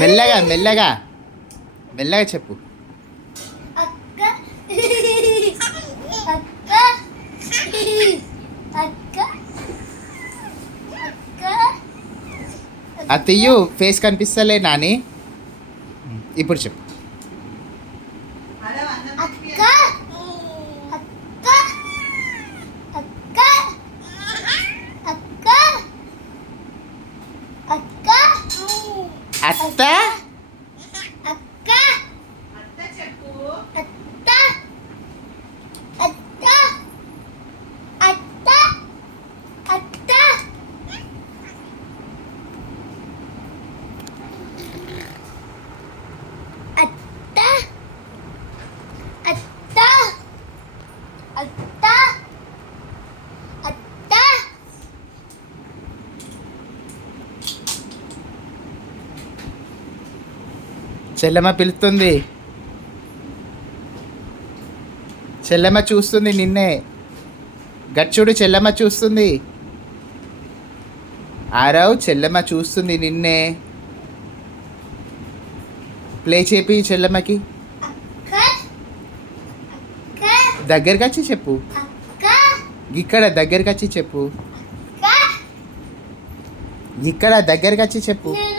మెల్లగా మెల్లగా మెల్లగా చెప్పు. అక్క అక్క అక్క అక్క అత్తయ్యు ఫేస్ కనిపిస్తలే నాని. ఇప్పుడు చెప్పు. అక్క అక్క అక్క అక్క అక్క అత్త అక్క అత్త అత్త అత్త అత్త అత్త అత్త అత్త అత్త చెల్లెమ్మ పిలుస్తుంది. చెల్లెమ్మ చూస్తుంది నిన్నే. గచ్చుడు చెల్లెమ్మ చూస్తుంది. ఆరావు చెల్లెమ్మ చూస్తుంది నిన్నే. ప్లే చేపి చెల్లెమ్మకి. అక్క అక్క దగ్గరికి వచ్చి చెప్పు. అక్క ఇక్కడ దగ్గరికి వచ్చి చెప్పు. అక్క ఇక్కడ దగ్గరికి వచ్చి చెప్పు. నేను